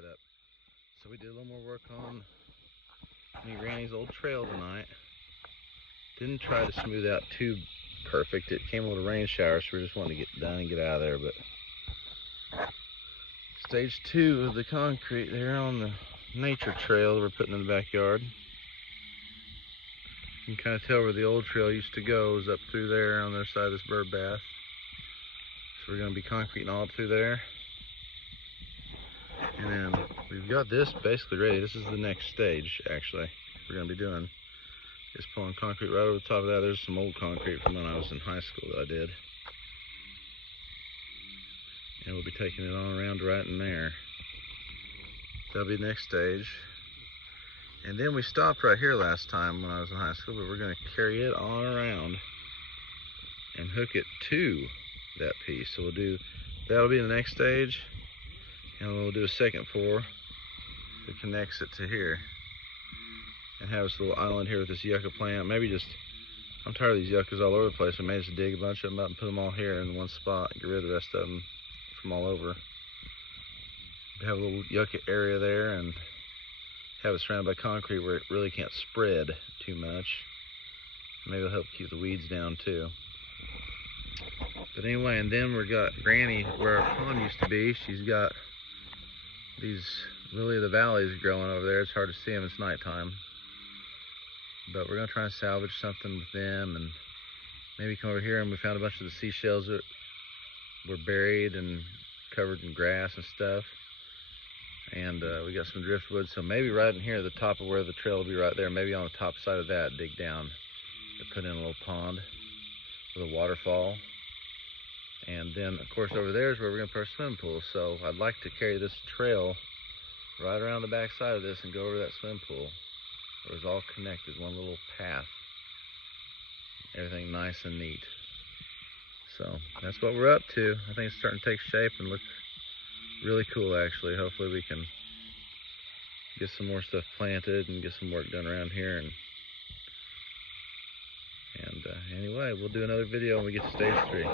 setup. So we did a little more work on me and Granny's old trail tonight. Didn't try to smooth out too perfect. It came a little rain shower, so we just wanted to get done and get out of there. But stage 2 of the concrete there on the nature trail that we're putting in the backyard. You can kind of tell where the old trail used to go is up through there on the other side of this bird bath. So we're going to be concreting all through there. And then we've got this basically ready. This is the next stage, actually, we're going to be doing. Just pulling concrete right over the top of that. There's some old concrete from when I was in high school that I did. And we'll be taking it on around right in there. That'll be the next stage. And then we stopped right here last time when I was in high school, but we're going to carry it on around and hook it to that piece. So that'll be the next stage, and we'll do a second pour that connects it to here. And have this little island here with this yucca plant. I'm tired of these yuccas all over the place. We may just dig a bunch of them up and put them all here in one spot and get rid of the rest of them from all over. Have a little yucca area there and have it surrounded by concrete where it really can't spread too much. Maybe it'll help keep the weeds down too. But anyway, and then we've got Granny where our pond used to be. She's got these lily of the valleys growing over there. It's hard to see them, it's nighttime. But we're going to try and salvage something with them and maybe come over here. And we found a bunch of the seashells that were buried and covered in grass and stuff. And we got some driftwood. So maybe right in here at the top of where the trail will be right there, maybe on the top side of that, dig down and put in a little pond with a waterfall. And then, of course, over there is where we're going to put our swim pool. So I'd like to carry this trail right around the back side of this and go over that swim pool. It was all connected, one little path. Everything nice and neat. So that's what we're up to. I think it's starting to take shape and look really cool, actually. Hopefully we can get some more stuff planted and get some work done around here. And anyway, we'll do another video when we get to stage 3.